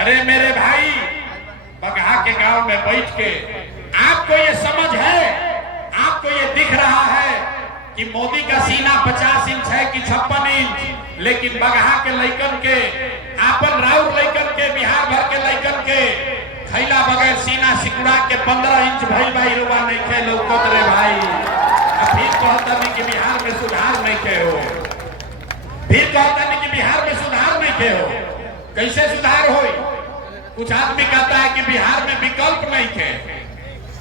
अरे मेरे भाई, बगहा के गांव में बैठ के आपको ये समझ है, आपको ये दिख रहा है कि मोदी का सीना 50 इंच है कि 56 इंच, लेकिन बगहा के लइकन के, आपन राउर लइकन के, बिहार भर के लइकन के खैला बगैर सीना सिकुड़ा के 15 इंच भइल भाई रुआ नहीं खे लौकत रे भाई। फिर कहता नहीं कि बिहार में सुधार नहीं के हो, फिर कहता नहीं कि बिहार में सुधार नहीं के हो। कैसे सुधार हो? कुछ आदमी कहता है कि बिहार में विकल्प नहीं थे।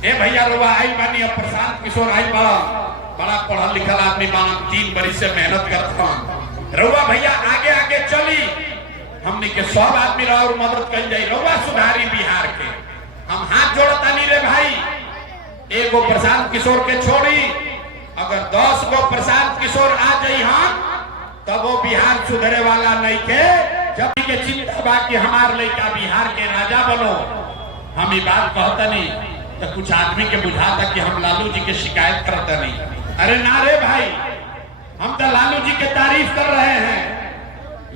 ए भैया रुआ आई बानी, अब प्रशांत किशोर आई बड़ा पढ़ा लिखल आदमी बान, 3 बरिस से मेहनत करता रुआ भैया आगे आगे चली, हमने के सब आदमी और मदद कर जाई, रुआ सुधारी बिहार के। हम हाथ जोड़ता नहीं रे भाई। एगो प्रशांत किशोर के छोड़ी, अगर 10 गो प्रशांत किशोर आ जाई हम तब वो बिहार सुधरे वाला नहीं के। जब के चिंता बा कि हमार लड़का बिहार के राजा बनो। हम ये बात कहता नहीं तो कुछ आदमी के बुझाता कि हम लालू जी के शिकायत करता नहीं। अरे ना रे भाई, हम तो लालू जी के तारीफ कर रहे हैं।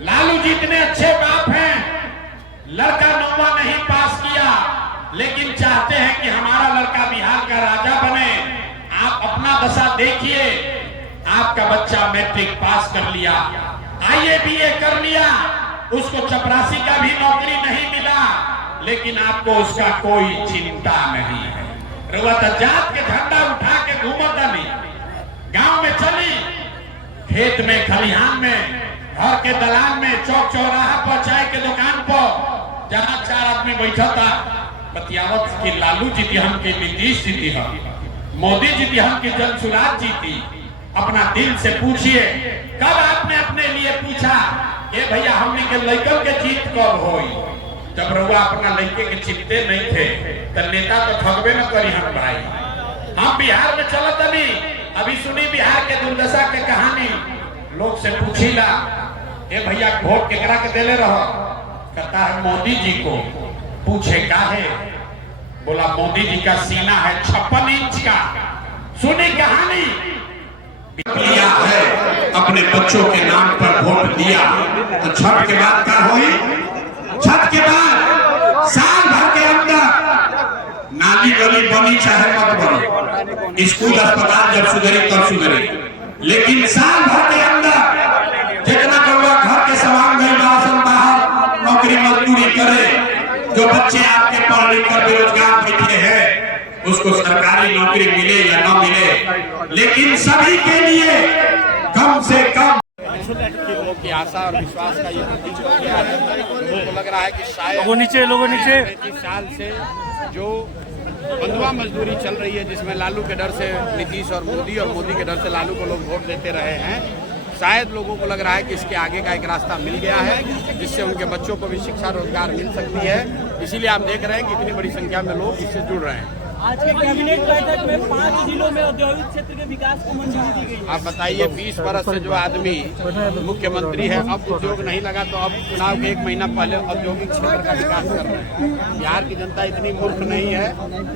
लालू जी इतने अच्छे बाप हैं, लड़का 9वां नहीं पास किया लेकिन चाहते हैं कि हमारा लड़का बिहार का राजा बने। आप अपना दशा देखिए, आपका बच्चा मैट्रिक पास कर लिया, IABA कर लिया, उसको चपरासी का भी नौकरी नहीं मिला, लेकिन आपको उसका कोई चिंता नहीं है। रुआ तो जात के झंडा उठा के घूमता नहीं, गांव में चली, खेत में, खलिहान में, घर के दलान में, चौक चौराहा पर, चाय के दुकान पर, जहां 4 आदमी बैठा था, बतियावत की लालू जीती हम के, नीतीश जीती हम, मोदी जीती हम की, जनसुराज जीती। अपना दिल से पूछिए, कब आपने अपने लिए पूछा ए भैया हमने के लड़कन के जीत कब होई? जब रुआ अपना लड़के के चिंते नहीं थे तो नेता तो ठगबे न करी हम भाई। हम बिहार में चलत नहीं, अभी सुनी बिहार के दुर्दशा के कहानी। लोग से पूछीला ए भैया वोट केकरा के देले रहो? कहता है मोदी जी को। पूछे काहे? बोला मोदी जी का सीना है 56 इंच का। सुनी कहानी, दिया है अपने बच्चों के नाम पर वोट दिया तो छठ के बाद क्या हुई? छठ के बाद साल भर के अंदर नाली गली बनी चाहे मत बनी, स्कूल अस्पताल जब सुधरी तब सुधरी, लेकिन साल भर के अंदर जितना कौआ घर के सवाल गई बाहर नौकरी मजदूरी करे, जो बच्चे आपके पढ़ लिख कर बेरोजगार बैठे हैं उसको सरकारी नौकरी मिले या न मिले, लेकिन सभी के लिए कम से कम लोगों की आशा और विश्वास का ये प्रतीक हो गया है। लोगों को लग रहा है कि शायद लोगों नीचे 35 साल से जो बंधुआ मजदूरी चल रही है, जिसमें लालू के डर से नीतीश और मोदी के डर से लालू को लोग वोट देते रहे हैं, शायद लोगों को लग रहा है कि इसके आगे का एक रास्ता मिल गया है, जिससे उनके बच्चों को भी शिक्षा रोजगार मिल सकती है। इसीलिए आप देख रहे हैं कि इतनी बड़ी संख्या में लोग इससे जुड़ रहे हैं। आज के कैबिनेट बैठक में 5 जिलों में औद्योगिक क्षेत्र के विकास को मंजूरी दी गई। आप बताइए, 20 बरस से जो आदमी मुख्यमंत्री है, अब उद्योग नहीं लगा तो अब चुनाव के 1 महीना पहले औद्योगिक क्षेत्र का विकास कर रहे हैं। बिहार की जनता इतनी मूर्ख नहीं है,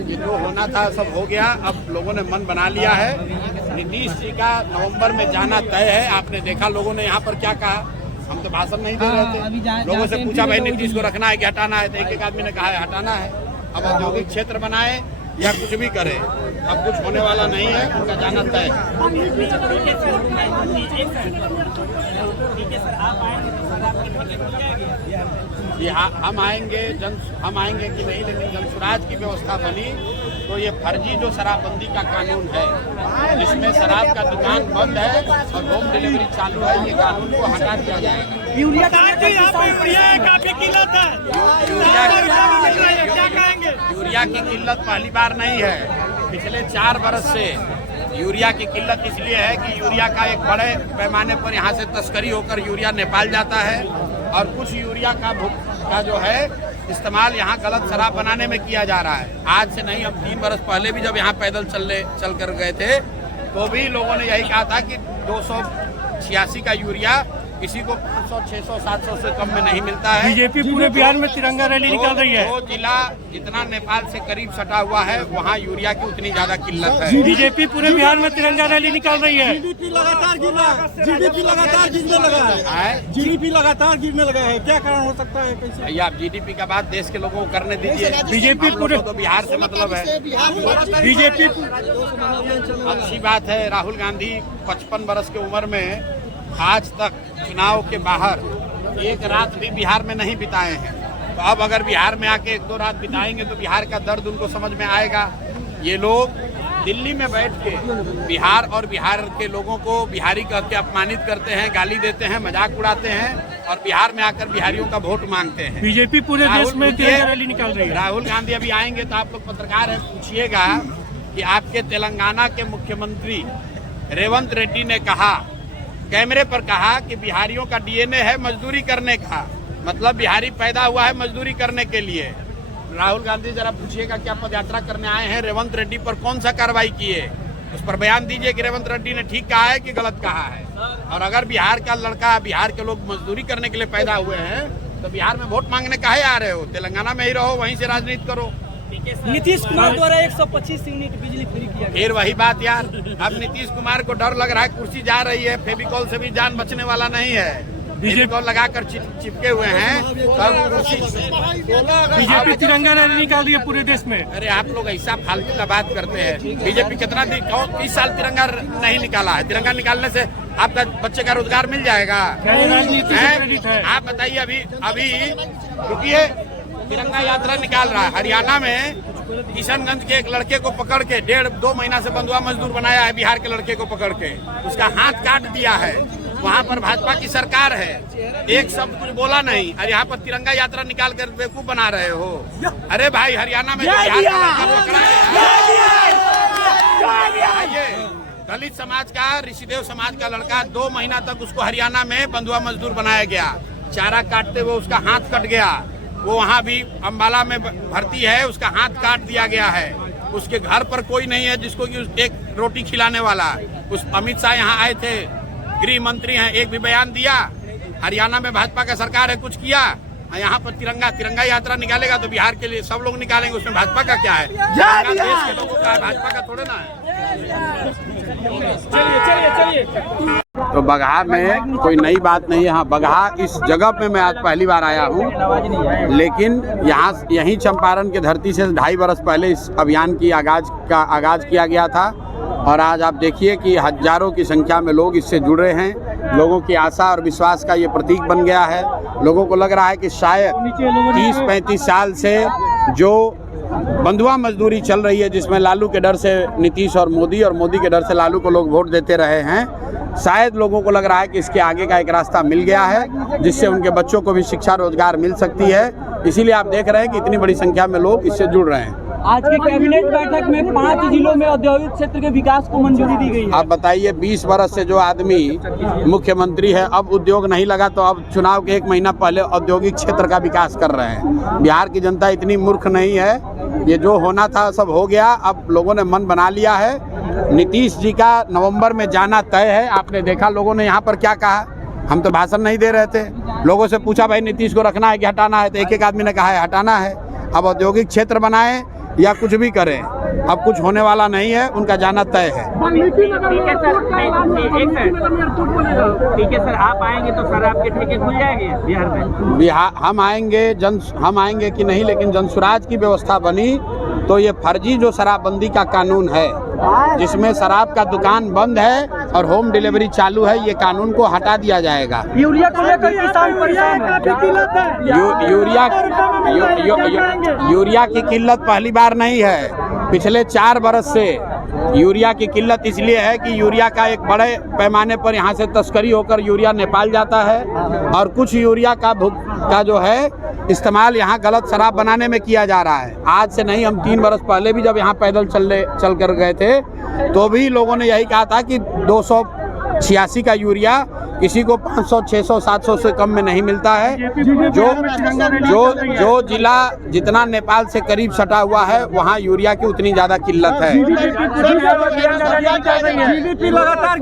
ये जो होना था सब हो गया। अब लोगों ने मन बना लिया है। नीतीश जी का नवंबर में जाना तय है। आपने देखा लोगों ने यहाँ पर क्या कहा, हम तो भाषण नहीं दे रहे थे, लोगों से पूछा भाई नीतीश को रखना है कि हटाना है, तो एक आदमी ने कहा है हटाना है। अब औद्योगिक क्षेत्र बनाए या कुछ भी करे, अब कुछ होने वाला नहीं है, उनका जाना तय है। जी हाँ, हम आएंगे कि नहीं, लेकिन जनसुराज की व्यवस्था बनी तो ये फर्जी जो शराबबंदी का कानून है, जिसमें शराब का दुकान बंद है और होम डिलीवरी चालू है, ये कानून को हटा दिया जाएगा। यूरिया काफी किल्लत है, यूरिया की किल्लत पहली बार नहीं है, पिछले 4 बरस से यूरिया की किल्लत इसलिए है कि यूरिया का एक बड़े पैमाने पर यहाँ से तस्करी होकर यूरिया नेपाल जाता है और कुछ यूरिया का जो है इस्तेमाल यहाँ गलत शराब बनाने में किया जा रहा है। आज से नहीं, हम 3 बरस पहले भी जब यहाँ पैदल चल कर गए थे तो भी लोगों ने यही कहा था कि 286 का यूरिया किसी को 500, 600, 700 से कम में नहीं मिलता है। बीजेपी पूरे बिहार में तिरंगा रैली निकाल रही है। वो जिला जितना नेपाल से करीब सटा हुआ है वहाँ यूरिया की उतनी ज्यादा किल्लत है। बीजेपी पूरे बिहार में तिरंगा रैली निकाल रही है। जीडीपी लगातार गिर रहा है, जीडीपी लगातार गिरने लगा है, जीडीपी लगातार गिरने लगा है। क्या कारण हो सकता है? कैसे? भैया आप जीडीपी का बात देश के लोगों को करने दीजिए। बीजेपी पूरे तो बिहार से मतलब है। बीजेपी अच्छी बात है, राहुल गांधी 55 वर्ष की उम्र में आज तक चुनाव के बाहर एक रात भी बिहार में नहीं बिताए हैं। तो अब अगर बिहार में आके 1-2 रात बिताएंगे तो बिहार का दर्द उनको समझ में आएगा। ये लोग दिल्ली में बैठ के बिहार और बिहार के लोगों को बिहारी कह के अपमानित करते हैं, गाली देते हैं, मजाक उड़ाते हैं और बिहार में आकर बिहारियों का वोट मांगते हैं। बीजेपी पूरे देश में तिरंगा रैली निकाल रही है। राहुल गांधी अभी आएंगे तो आप लोग पत्रकार हैं, पूछिएगा कि आपके तेलंगाना के मुख्यमंत्री रेवंत रेड्डी ने कहा, कैमरे पर कहा कि बिहारियों का डीएनए है मजदूरी करने का, मतलब बिहारी पैदा हुआ है मजदूरी करने के लिए। राहुल गांधी जरा पूछिएगा कि आप पदयात्रा करने आए हैं, रेवंत रेड्डी पर कौन सा कार्रवाई किए, उस पर बयान दीजिए कि रेवंत रेड्डी ने ठीक कहा है कि गलत कहा है। और अगर बिहार का लड़का, बिहार के लोग मजदूरी करने के लिए पैदा हुए हैं तो बिहार में वोट मांगने काहे आ रहे हो? तेलंगाना में ही रहो, वहीं से राजनीति करो। नीतीश कुमार द्वारा 125 यूनिट बिजली फ्री किया गया। फिर वही बात यार, अब नीतीश कुमार को डर लग रहा है, कुर्सी जा रही है, फेविकॉल से भी जान बचने वाला नहीं है। फेविकॉल लगाकर चिपके हुए हैं तब कुर्सी। बीजेपी तिरंगा रैली निकाल रही है पूरे देश में। अरे आप लोग ऐसा फालतू का बात करते हैं। बीजेपी कितना 30 साल तिरंगा नहीं निकाला है। तिरंगा निकालने से आपका बच्चे का रोजगार मिल जाएगा? आप बताइए। अभी रुकिए, तिरंगा यात्रा निकाल रहा है हरियाणा में। किशनगंज के एक लड़के को पकड़ के 1.5-2 महीना से बंधुआ मजदूर बनाया है, बिहार के लड़के को पकड़ के उसका हाथ काट दिया है। वहाँ पर भाजपा की सरकार है, एक शब्द कुछ बोला नहीं, और यहाँ पर तिरंगा यात्रा निकाल कर बेवकूफ बना रहे हो। अरे भाई, हरियाणा में बिहार का लड़का पकड़ा है, दलित समाज का, ऋषिदेव समाज का लड़का, 2 महीना तक उसको हरियाणा में बंधुआ मजदूर बनाया गया। चारा काटते हुए उसका हाथ कट गया। वो वहाँ भी अम्बाला में भर्ती है, उसका हाथ काट दिया गया है। उसके घर पर कोई नहीं है जिसको कि एक रोटी खिलाने वाला। उस अमित शाह यहाँ आए थे, गृह मंत्री हैं, एक भी बयान दिया? हरियाणा में भाजपा का सरकार है, कुछ किया? यहाँ पर तिरंगा यात्रा निकालेगा तो बिहार के लिए सब लोग निकालेंगे, उसमें भाजपा का क्या है? देश के लोगों का है, भाजपा का थोड़े ना है। चलिए। तो बगहा में कोई नई बात नहीं है। हाँ, बगहा इस जगह पे मैं आज पहली बार आया हूँ, लेकिन यहीं चंपारण की धरती से 2.5 वर्ष पहले इस अभियान की आगाज किया गया था। और आज आप देखिए कि हजारों की संख्या में लोग इससे जुड़ रहे हैं। लोगों की आशा और विश्वास का ये प्रतीक बन गया है। लोगों को लग रहा है कि शायद 30-35 साल से जो बंधुआ मजदूरी चल रही है, जिसमें लालू के डर से नीतीश और मोदी के डर से लालू को लोग वोट देते रहे हैं, शायद लोगों को लग रहा है कि इसके आगे का एक रास्ता मिल गया है, जिससे उनके बच्चों को भी शिक्षा रोजगार मिल सकती है। इसीलिए आप देख रहे हैं कि इतनी बड़ी संख्या में लोग इससे जुड़ रहे हैं। आज की कैबिनेट बैठक में 5 जिलों में औद्योगिक क्षेत्र के विकास को मंजूरी दी गई है। आप बताइए, 20 वर्ष से जो आदमी मुख्यमंत्री है, अब उद्योग नहीं लगा तो अब चुनाव के 1 महीना पहले औद्योगिक क्षेत्र का विकास कर रहे हैं। बिहार की जनता इतनी मूर्ख नहीं है, ये जो होना था सब हो गया। अब लोगों ने मन बना लिया है। नीतीश जी का नवंबर में जाना तय है। आपने देखा लोगों ने यहाँ पर क्या कहा। हम तो भाषण नहीं दे रहे थे, लोगों से पूछा भाई नीतीश को रखना है कि हटाना है, तो एक आदमी ने कहा है हटाना है। अब औद्योगिक क्षेत्र बनाएं या कुछ भी करें, अब कुछ होने वाला नहीं है, उनका जाना तय है। ठीक है सर, आप आएंगे तो सर आपके ठेके खुल जाएंगे बिहार में? बिहार हम आएंगे कि नहीं, लेकिन जनसुराज की व्यवस्था बनी तो ये फर्जी जो शराबबंदी का कानून है, जिसमें शराब का दुकान बंद है और होम डिलीवरी चालू है, ये कानून को हटा दिया जाएगा। यूरिया को लेकर किसान परेशान है। यूरिया की किल्लत पहली बार नहीं है। पिछले 4 बरस से यूरिया की किल्लत इसलिए है कि यूरिया का एक बड़े पैमाने पर यहाँ से तस्करी होकर यूरिया नेपाल जाता है, और कुछ यूरिया का जो है इस्तेमाल यहाँ गलत शराब बनाने में किया जा रहा है। आज से नहीं, हम 3 बरस पहले भी जब यहाँ पैदल चल कर गए थे तो भी लोगों ने यही कहा था कि 286 का यूरिया किसी को 500, 600, 700 से कम में नहीं मिलता है। जो जिला जितना नेपाल से करीब सटा हुआ है वहाँ यूरिया की उतनी ज़्यादा किल्लत है। जीडीपी लगातार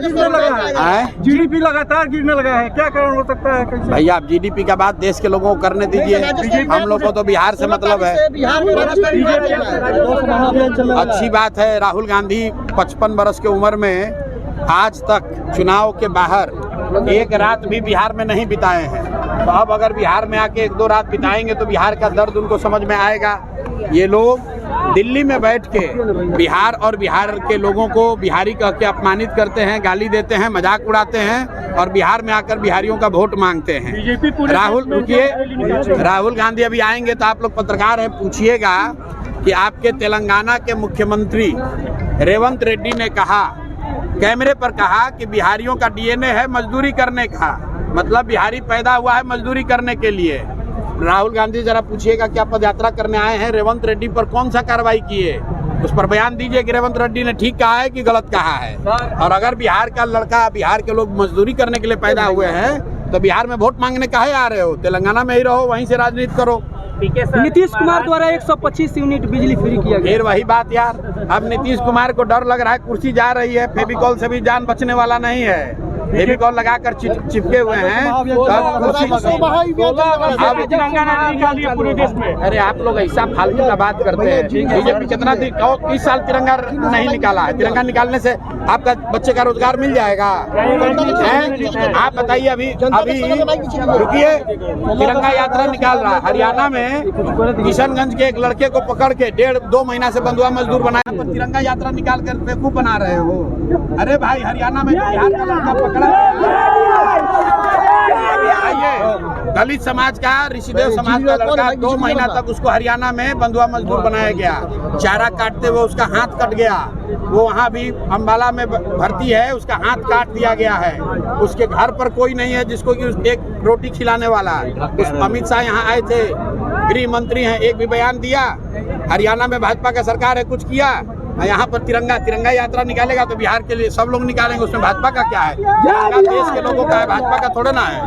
गिरने लगा है। जीडीपी लगातार गिरने लगा है, क्या कारण हो सकता है? भैया आप जीडीपी का बात देश के लोगों को करने दीजिए, हम लोग को तो बिहार से मतलब है। अच्छी बात है, राहुल गांधी 55 वर्ष की उम्र में आज तक चुनाव के बाहर एक रात भी बिहार में नहीं बिताए हैं। तो अब अगर बिहार में आके 1-2 रात बिताएंगे तो बिहार का दर्द उनको समझ में आएगा। ये लोग दिल्ली में बैठ के बिहार और बिहार के लोगों को बिहारी कह के अपमानित करते हैं, गाली देते हैं, मजाक उड़ाते हैं और बिहार में आकर बिहारियों का वोट मांगते हैं। राहुल गांधी अभी आएंगे तो आप लोग पत्रकार हैं, पूछिएगा कि आपके तेलंगाना के मुख्यमंत्री रेवंत रेड्डी ने कहा, कैमरे पर कहा कि बिहारियों का डीएनए है मजदूरी करने का, मतलब बिहारी पैदा हुआ है मजदूरी करने के लिए। राहुल गांधी जरा पूछिएगा कि आप पदयात्रा करने आए हैं, रेवंत रेड्डी पर कौन सा कार्रवाई किए, उस पर बयान दीजिए कि रेवंत रेड्डी ने ठीक कहा है कि गलत कहा है। और अगर बिहार का लड़का, बिहार के लोग मजदूरी करने के लिए पैदा हुए हैं तो बिहार में वोट मांगने काहे आ रहे हो? तेलंगाना में ही रहो, वहीं से राजनीति करो। नीतीश कुमार द्वारा 125 यूनिट बिजली फ्री किया गया। फिर वही बात यार, अब नीतीश कुमार को डर लग रहा है, कुर्सी जा रही है, फेविकॉल से भी जान बचने वाला नहीं है। फेविकॉल लगाकर चिपके हुए हैं। पूरे देश में। अरे आप लोग ऐसा फालतू का बात करते हैं। बीजेपी कितना 30 साल तिरंगा नहीं निकाला है, तिरंगा निकालने से आपका बच्चे का रोजगार मिल जाएगा? आप बताइए, अभी रुकिए, तिरंगा यात्रा निकाल रहा है हरियाणा में, किशनगंज के एक लड़के को पकड़ के 1.5-2 महीना से बंधुआ मजदूर बनाया, पर तिरंगा यात्रा निकाल कर बेवकूफ बना रहे हो। अरे भाई, हरियाणा में बिहार का लड़का पकड़ा, दलित समाज का, ऋषिदेव समाज का लड़का, 2 महीना तक उसको हरियाणा में बंधुआ मजदूर बनाया गया। चारा काटते हुए उसका हाथ कट गया, वो वहाँ भी अम्बाला में भर्ती है, उसका हाथ काट दिया गया है। उसके घर पर कोई नहीं है जिसको कि एक रोटी खिलाने वाला। उस अमित शाह यहाँ आए थे, गृह मंत्री हैं, एक भी बयान दिया? हरियाणा में भाजपा का सरकार है, कुछ किया? यहाँ पर तिरंगा यात्रा निकालेगा तो बिहार के लिए सब लोग निकालेंगे, उसमें भाजपा का क्या है? देश के लोगों का है, भाजपा का थोड़ा ना है।